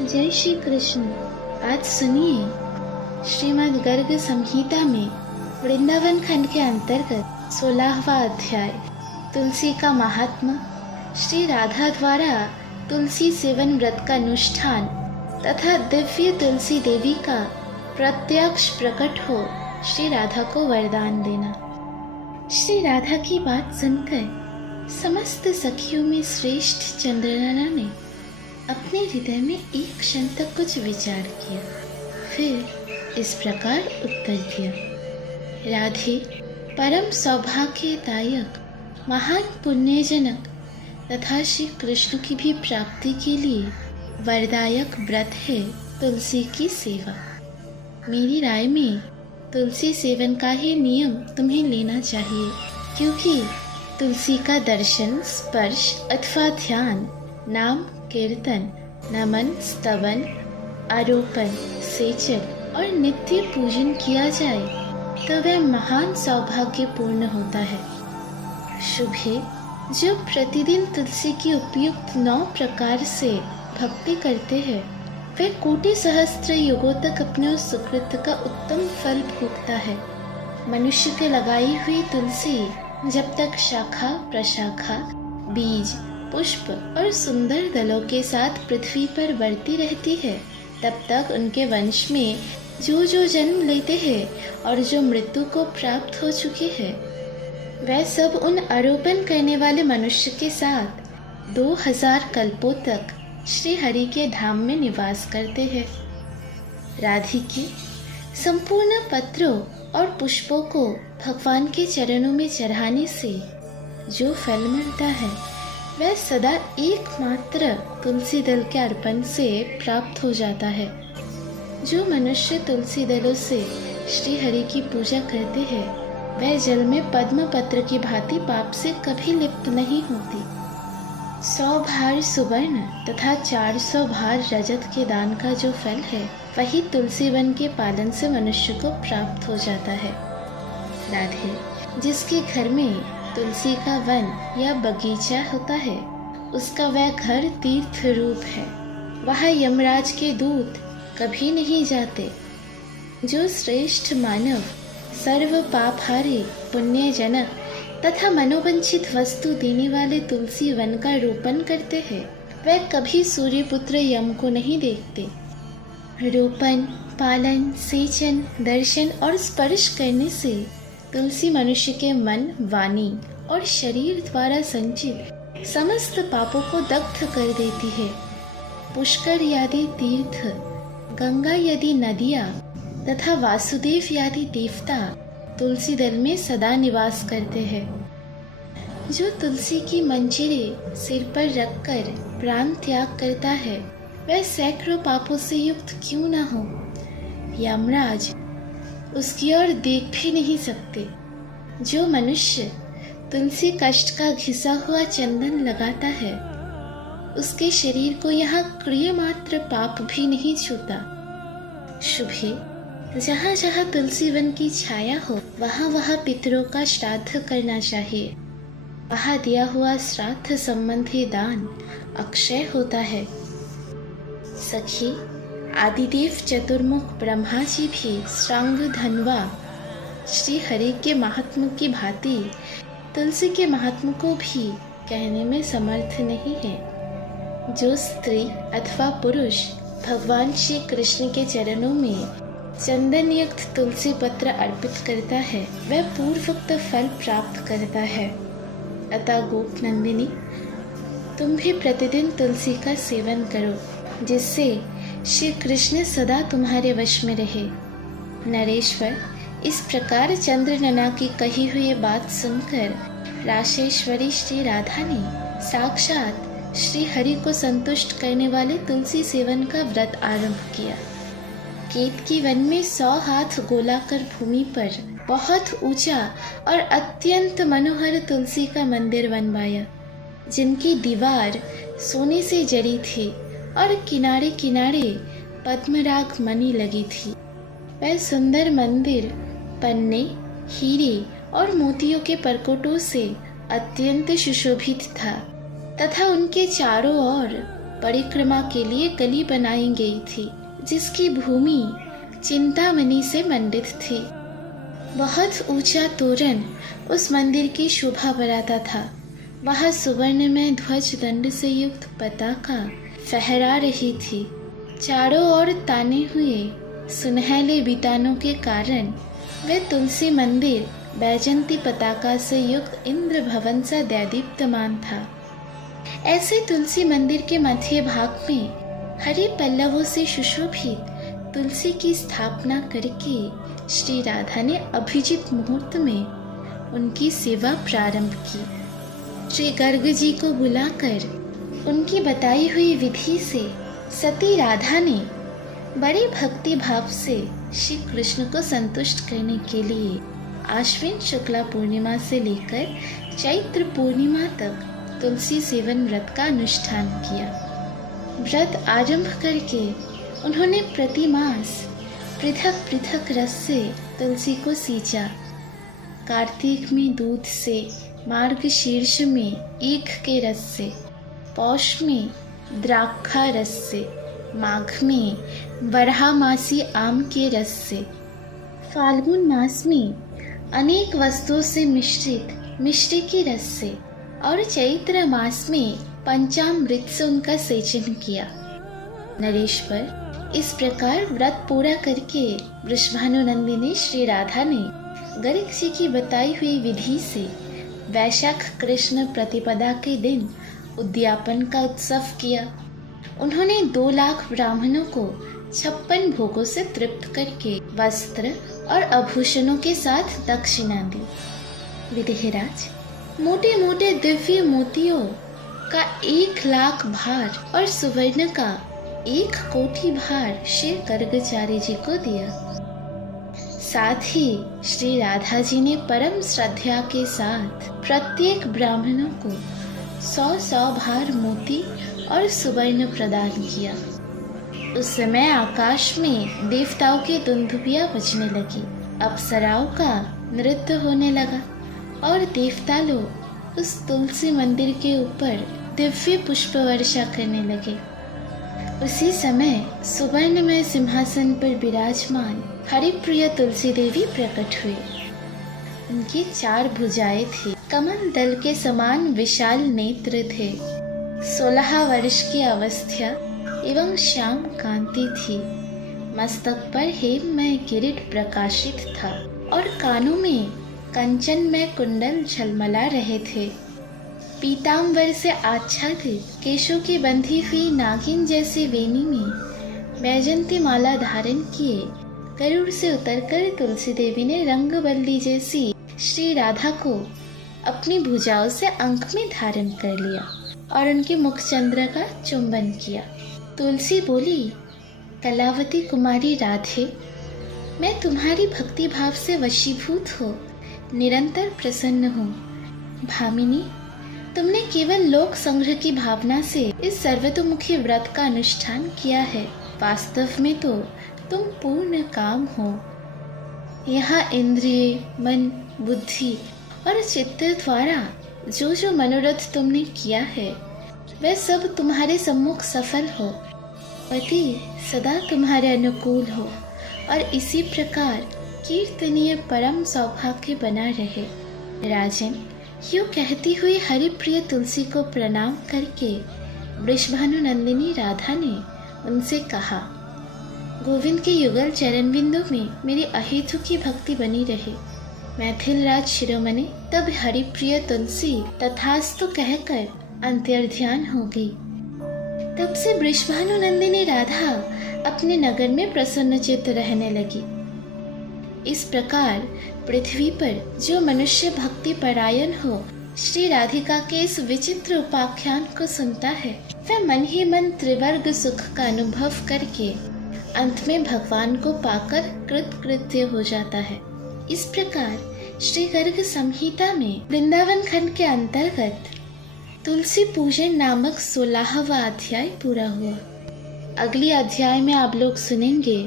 जय श्री कृष्ण। आज सुनिए श्रीमद् गर्ग संहिता में वृंदावन खंड के अंतर्गत 16वां अध्याय तुलसी का महात्मा, श्री राधा द्वारा तुलसी सेवन व्रत का अनुष्ठान तथा दिव्य तुलसी देवी का प्रत्यक्ष प्रकट हो श्री राधा को वरदान देना। श्री राधा की बात सुनकर समस्त सखियों में श्रेष्ठ चंद्रनना ने अपने हृदय में एक क्षण तक कुछ विचार किया, फिर इस प्रकार उत्तर दिया। राधे, परम सौभाग्यदायक महान पुण्यजनक तथा श्री कृष्ण की भी प्राप्ति के लिए वरदायक व्रत है तुलसी की सेवा। मेरी राय में तुलसी सेवन का ही नियम तुम्हें लेना चाहिए, क्योंकि तुलसी का दर्शन, स्पर्श अथवा ध्यान, नाम कीर्तन, नमन, स्तवन, आरोपण, सेचन और नित्य पूजन किया जाए तो वह महान सौभाग्यपूर्ण होता है। शुभ है जो प्रतिदिन तुलसी की उपयुक्त 9 प्रकार से भक्ति करते हैं, वे कोटि सहस्त्र युगों तक अपने उस सुकृत का उत्तम फल भोगता है। मनुष्य के लगाई हुई तुलसी जब तक शाखा, प्रशाखा, बीज, पुष्प और सुंदर दलों के साथ पृथ्वी पर बढ़ती रहती है, तब तक उनके वंश में जो जन्म लेते हैं और जो मृत्यु को प्राप्त हो चुके हैं, वह सब उन आरोपण करने वाले मनुष्य के साथ 2000 कल्पों तक श्री हरि के धाम में निवास करते हैं। राधिके, संपूर्ण पत्रों और पुष्पों को भगवान के चरणों में चढ़ाने से जो फल मिलता है वह सदा एकमात्र तुलसी दल के अर्पण से प्राप्त हो जाता है। जो मनुष्य तुलसी दलों से श्री हरि की पूजा करते हैं, वह जल में पद्म पत्र की भांति पाप से कभी लिप्त नहीं होती। 100 भार सुवर्ण तथा 400 भार रजत के दान का जो फल है, वही तुलसी वन के पालन से मनुष्य को प्राप्त हो जाता है। राधे, जिसके घर में तुलसी का वन या बगीचा होता है, उसका वह घर तीर्थ रूप है। वहाँ यमराज के दूत कभी नहीं जाते। जो श्रेष्ठ मानव सर्व पापहारी, पुण्यजनक तथा मनोवंचित वस्तु देने वाले तुलसी वन का रोपण करते हैं, वह कभी सूर्यपुत्र यम को नहीं देखते। रोपण, पालन, सेचन, दर्शन और स्पर्श करने से तुलसी मनुष्य के मन, वाणी और शरीर द्वारा संचित समस्त पापों को दग्ध कर देती है। पुष्कर यदि तीर्थ, गंगा यदि नदियाँ तथा वासुदेव यदि देवता तुलसी दल में सदा निवास करते हैं। जो तुलसी की मंजिरे सिर पर रखकर प्राण त्याग करता है, वह सैकड़ों पापों से युक्त क्यों न हो, यमराज उसकी ओर देख भी नहीं सकते। जो मनुष्य तुलसी कष्ट का घिसा हुआ चंदन लगाता है, उसके शरीर को यहाँ क्रिय मात्र पाप भी नहीं छूता। शुभे, जहाँ जहाँ तुलसी वन की छाया हो, वहाँ पितरों का श्राद्ध करना चाहिए। वहाँ दिया हुआ श्राद्ध संबंधी दान अक्षय होता है। सखी, आदिदेव चतुर्मुख ब्रह्मा जी भी श्रांग धनवा श्री हरि के महात्म की भांति तुलसी के महात्म को भी कहने में समर्थ नहीं है। जो स्त्री अथवा पुरुष भगवान श्री कृष्ण के चरणों में चंदन युक्त तुलसी पत्र अर्पित करता है, वह पूर्वोक्त फल प्राप्त करता है। अतः गोप नंदिनी, तुम भी प्रतिदिन तुलसी का सेवन करो, जिससे श्री कृष्ण सदा तुम्हारे वश में रहे। नरेश्वर, इस प्रकार चंद्रनना की कही हुई बात सुनकर राशेश्वरी श्री राधा ने साक्षात श्री हरि को संतुष्ट करने वाले तुलसी सेवन का व्रत आरंभ किया। केतकी वन में 100 हाथ गोलाकार भूमि पर बहुत ऊंचा और अत्यंत मनोहर तुलसी का मंदिर बनवाया, जिनकी दीवार सोने से जड़ी थी और किनारे किनारे पद्मराग मणि लगी थी। वह सुंदर मंदिर पन्ने, हीरे और मोतियों के परकोटों से अत्यंत सुशोभित था तथा उनके चारों ओर परिक्रमा के लिए गली बनाई गई थी, जिसकी भूमि चिंतामणि से मंडित थी। बहुत ऊंचा तोरण उस मंदिर की शोभा बढ़ाता था। वहां सुवर्णमय ध्वज दंड से युक्त पताका फहरा रही थी। चारों ओर ताने हुए सुनहले बितानों के कारण वह तुलसी मंदिर बैजंती पताका से युक्त इंद्र भवन सा दैदीप्यमान था। ऐसे तुलसी मंदिर के मध्य भाग में हरे पल्लवों से सुशोभित तुलसी की स्थापना करके श्री राधा ने अभिजित मुहूर्त में उनकी सेवा प्रारंभ की। श्री गर्ग जी को बुलाकर उनकी बताई हुई विधि से सती राधा ने बड़े भक्ति भाव से श्री कृष्ण को संतुष्ट करने के लिए आश्विन शुक्ला पूर्णिमा से लेकर चैत्र पूर्णिमा तक तुलसी सेवन व्रत का अनुष्ठान किया। व्रत आरंभ करके उन्होंने प्रति मास पृथक पृथक रस से तुलसी को सींचा। कार्तिक में दूध से, मार्गशीर्ष में ईख के रस से, पौष में द्राक्षा रस से, माघ में बरहामासी आम के रस से, फाल्गुन मास में अनेक वस्तुओं से मिश्रित मिश्री की रस से और चैत्र मास में पंचामृत से उनका सेचन किया। नरेश्वर इस प्रकार व्रत पूरा करके वृषभानुनंदिनी श्री राधा ने गर्ग जी की बताई हुई विधि से वैशाख कृष्ण प्रतिपदा के दिन उद्यापन का उत्सव किया। उन्होंने 2 लाख ब्राह्मणों को 56 भोगों से तृप्त करके वस्त्र और आभूषणों के साथ दक्षिणा दी। विदेहराज, मोटे मोटे दिव्य मोतियों का 1 लाख भार और सुवर्ण का 1 कोटि भार श्री गर्गाचार्य जी को दिया। साथ ही श्री राधा जी ने परम श्रद्धा के साथ प्रत्येक ब्राह्मणों को 100 भार मोती और सुवर्ण प्रदान किया। उस समय आकाश में देवताओं की दुंदुभियां बजने लगी, अप्सराओं का नृत्य होने लगा और देवता लोग उस तुलसी मंदिर के ऊपर दिव्य पुष्प वर्षा करने लगे। उसी समय सुवर्णमय सिंहासन पर विराजमान हरिप्रिय तुलसी देवी प्रकट हुई। उनकी 4 भुजाएं थी, कमल दल के समान विशाल नेत्र थे, 16 वर्ष की अवस्था एवं श्याम कांति थी। मस्तक पर हेममय किरीट प्रकाशित था और कानों में कंचनमय कुंडल झलमला रहे थे। पीतांबर से आच्छादित केशों की बंधी हुई नागिन जैसी वेणी में बैजंती माला धारण किए गरुड़ से उतरकर तुलसी देवी ने रंगवल्ली जैसी श्री राधा को अपनी भुजाओं से अंक में धारण कर लिया और उनके मुखचंद्र का चुंबन किया। तुलसी बोली, कलावती कुमारी राधे, मैं तुम्हारी भक्ति भाव से वशीभूत हो निरंतर प्रसन्न हूँ। भामिनी, तुमने केवल लोक संग्रह की भावना से इस सर्वतोमुखी व्रत का अनुष्ठान किया है। वास्तव में तो तुम पूर्ण काम हो। यहाँ इंद्रिय, मन, बुद्धि और चित्त द्वारा जो जो मनोरथ तुमने किया है वह सब तुम्हारे सम्मुख सफल हो। पति सदा तुम्हारे अनुकूल हो और इसी प्रकार कीर्तनीय परम सौभाग्य बना रहे। राजन, यूँ कहती हुई हरिप्रिय तुलसी को प्रणाम करके वृषभानुनंदिनी राधा ने उनसे कहा, गोविंद के युगल चरण बिंदु में मेरी अहेतु की भक्ति बनी रहे। मैथिल राज शिरोमणि तब हरिप्रिय तुलसी तथास्तु कहकर अंतर्ध्यान हो गई। तब से वृषभानुनंदिनी राधा अपने नगर में प्रसन्नचित्त रहने लगी। इस प्रकार पृथ्वी पर जो मनुष्य भक्ति परायण हो श्री राधिका के इस विचित्र उपाख्यान को सुनता है वह मन ही मन त्रिवर्ग सुख का अनुभव करके अंत में भगवान को पाकर कृतकृत्य हो जाता है। इस प्रकार श्री गर्ग संहिता में वृंदावन खंड के अंतर्गत तुलसी पूजन नामक 16वां अध्याय पूरा हुआ। अगली अध्याय में आप लोग सुनेंगे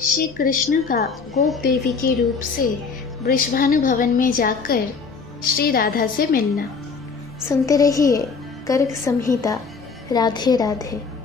श्री कृष्ण का गोप देवी के रूप से वृषभानु भवन में जाकर श्री राधा से मिलना। सुनते रहिए गर्ग संहिता। राधे राधे।